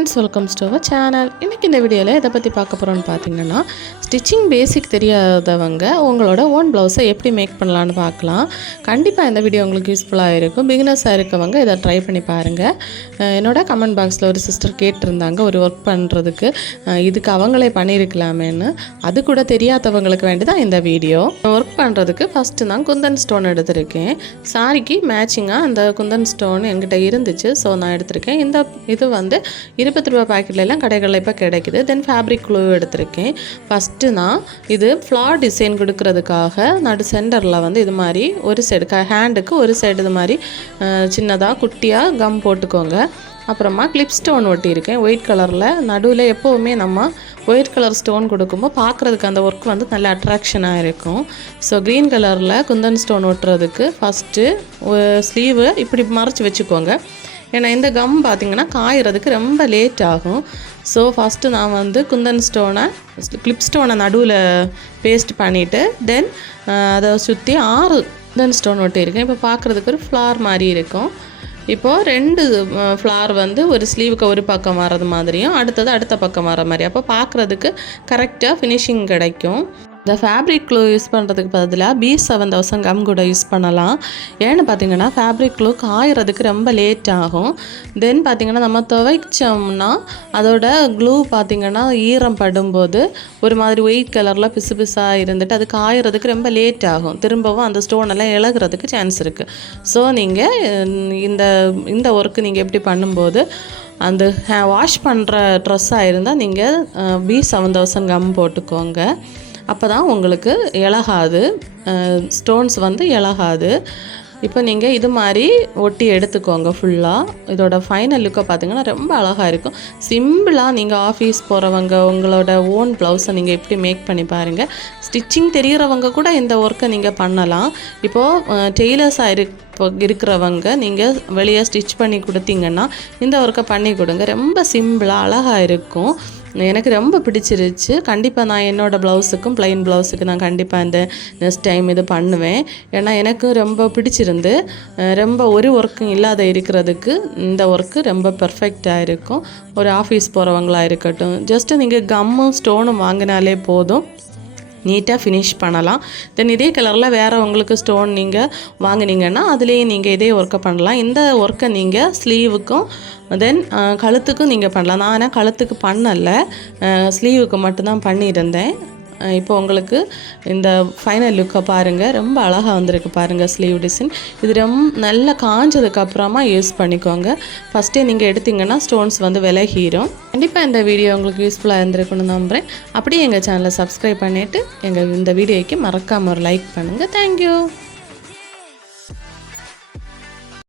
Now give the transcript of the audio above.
Friends welcome to our channel இன்றைக்கி இந்த வீடியோவில் எதை பற்றி பார்க்க போகிறோன்னு பார்த்தீங்கன்னா ஸ்டிச்சிங் பேசிக் தெரியாதவங்க உங்களோட ஓன் ப்ளவுஸை எப்படி மேக் பண்ணலான்னு பார்க்கலாம். கண்டிப்பாக இந்த வீடியோ உங்களுக்கு யூஸ்ஃபுல்லாக இருக்கும். பிகினர்ஸாக இருக்கவங்க இதை ட்ரை பண்ணி பாருங்கள் என்னோட கமெண்ட் பாக்ஸில் ஒரு சிஸ்டர் கேட்டிருந்தாங்க ஒரு ஒர்க் பண்ணுறதுக்கு இதுக்கு அவங்களே பண்ணியிருக்கலாமேன்னு. அது கூட தெரியாதவங்களுக்கு வேண்டி தான் இந்த வீடியோ. ஒர்க் பண்ணுறதுக்கு ஃபஸ்ட்டு நான் குந்தன் ஸ்டோன் எடுத்திருக்கேன். சாரிக்கு மேட்சிங்காக அந்த குந்தன் ஸ்டோன் என்கிட்ட இருந்துச்சு. ஸோ நான் எடுத்திருக்கேன். இந்த இது வந்து இருபத்தி ரூபா பாக்கெட்ல கடைகளில் இப்போ கிடைக்குது. தென் ஃபேப்ரிக் க்ளூ எடுத்திருக்கேன். ஃபஸ்ட்டு நான் இது ஃப்ளார் டிசைன் கொடுக்கறதுக்காக நடு சென்டரில் வந்து இது மாதிரி ஒரு சைடு க ஹேண்டுக்கு ஒரு சைடு இது மாதிரி சின்னதாக குட்டியாக கம் போட்டுக்கோங்க. அப்புறமா கிளிப் ஸ்டோன் ஒட்டியிருக்கேன். ஒயிட் கலரில் நடுவில் எப்போவுமே நம்ம ஒயிட் கலர் ஸ்டோன் கொடுக்கும்போது பார்க்குறதுக்கு அந்த ஒர்க் வந்து நல்ல அட்ராக்ஷனாக இருக்கும். ஸோ க்ரீன் கலரில் குந்தன் ஸ்டோன் ஒட்டுறதுக்கு ஃபஸ்ட்டு ஸ்லீவு இப்படி மறைச்சி வச்சுக்கோங்க. ஏன்னா இந்த கம் பார்த்திங்கன்னா காயறதுக்கு ரொம்ப லேட் ஆகும். ஸோ ஃபஸ்ட்டு நான் வந்து குந்தன் ஸ்டோனை கிளிப் ஸ்டோனை நடுவில் பேஸ்ட் பண்ணிவிட்டு தென் அதை சுற்றி ஆறு குந்தன் ஸ்டோன் ஒட்டியிருக்கேன். இப்போ பார்க்குறதுக்கு ஒரு ஃப்ளார் மாதிரி இருக்கும். இப்போது ரெண்டு ஃப்ளார் வந்து ஒரு ஸ்லீவுக்கு ஒரு பக்கம் வர்றது மாதிரியும் அடுத்தது அடுத்த பக்கம் வர மாதிரி. அப்போ பார்க்குறதுக்கு கரெக்டாக ஃபினிஷிங் கிடைக்கும். இந்த ஃபேப்ரிக் க்ளூ யூஸ் பண்ணுறதுக்கு பதிலாக பி செவன் தௌசண்ட் கம் கூட யூஸ் பண்ணலாம். ஏன்னு பார்த்தீங்கன்னா ஃபேப்ரிக் க்ளூ காயறதுக்கு ரொம்ப லேட் ஆகும். தென் பார்த்தீங்கன்னா நம்ம துவைச்சோம்னா அதோட க்ளூ பார்த்தீங்கன்னா ஈரம் படும்போது ஒரு மாதிரி ஒயிட் கலரில் பிசு பிசாக இருந்துட்டு அது காயறதுக்கு ரொம்ப லேட் ஆகும். திரும்பவும் அந்த ஸ்டோன் எல்லாம் இழகிறதுக்கு சான்ஸ் இருக்குது ஸோ நீங்கள் இந்த இந்த ஒர்க்கு நீங்கள் எப்படி பண்ணும்போது அந்த வாஷ் பண்ணுற ட்ரெஸ்ஸாக இருந்தால் நீங்கள் பி செவன் தௌசண்ட் கம் போட்டுக்கோங்க. அப்போ தான் உங்களுக்கு இழகாது ஸ்டோன்ஸ் வந்து இழகாது இப்போ நீங்கள் இது மாதிரி ஒட்டி எடுத்துக்கோங்க ஃபுல்லாக இதோட ஃபைனல் லுக்கை பார்த்தீங்கன்னா ரொம்ப அழகாக இருக்கும். சிம்பிளாக நீங்கள் ஆஃபீஸ் போகிறவங்க உங்களோட ஓன் ப்ளவுஸை நீங்கள் எப்படி மேக் பண்ணி பாருங்கள் ஸ்டிச்சிங் தெரிகிறவங்க கூட இந்த ஒர்க்கை நீங்கள் பண்ணலாம். இப்போது டெய்லர்ஸாக இரு இப்போ இருக்கிறவங்க நீங்கள் வெளியே ஸ்டிச் பண்ணி கொடுத்தீங்கன்னா இந்த ஒர்க்கை பண்ணி கொடுங்க. ரொம்ப சிம்பிளாக அழகாக இருக்கும். எனக்கு ரொம்ப பிடிச்சிருச்சு. கண்டிப்பாக நான் என்னோடய ப்ளவுஸுக்கும் ப்ளைன் ப்ளவுஸுக்கு நான் கண்டிப்பாக இந்த நெக்ஸ்ட் டைம் இது பண்ணுவேன். ஏன்னா எனக்கு ரொம்ப பிடிச்சிருந்து ரொம்ப ஒரு ஒர்க்கும் இல்லாத இருக்கிறதுக்கு இந்த ஒர்க்கு ரொம்ப பர்ஃபெக்டாக இருக்கும். ஒரு ஆஃபீஸ் போகிறவங்களாக இருக்கட்டும் ஜஸ்ட்டு நீங்கள் கம்மும் ஸ்டோனும் வாங்கினாலே போதும். நீட்டாக ஃபினிஷ் பண்ணலாம். தென் இதே கலரில் வேறு உங்களுக்கு ஸ்டோன் நீங்கள் வாங்கினீங்கன்னா அதுலேயே நீங்கள் இதே ஒர்க்கை பண்ணலாம். இந்த ஒர்க்கை நீங்கள் ஸ்லீவுக்கும் தென் கழுத்துக்கும் நீங்கள் பண்ணலாம். நான் ஆனால் கழுத்துக்கு பண்ணலை. ஸ்லீவுக்கு மட்டும்தான் பண்ணியிருந்தேன். இப்போ உங்களுக்கு இந்த ஃபைனல் லுக்கை பாருங்கள் ரொம்ப அழகாக வந்திருக்கு பாருங்கள் ஸ்லீவ் டிசைன் இது ரொம்ப நல்லா காஞ்சதுக்கப்புறமா யூஸ் பண்ணிக்கோங்க. ஃபஸ்ட்டே நீங்கள் எடுத்தீங்கன்னா ஸ்டோன்ஸ் வந்து விலகிரும். கண்டிப்பாக இந்த வீடியோ உங்களுக்கு யூஸ்ஃபுல்லாக இருந்திருக்குன்னு நம்புகிறேன் அப்படியே எங்கள் சேனலை சப்ஸ்கிரைப் பண்ணிவிட்டு எங்கள் இந்த வீடியோக்கு மறக்காமல் ஒரு லைக் பண்ணுங்கள் தேங்க்யூ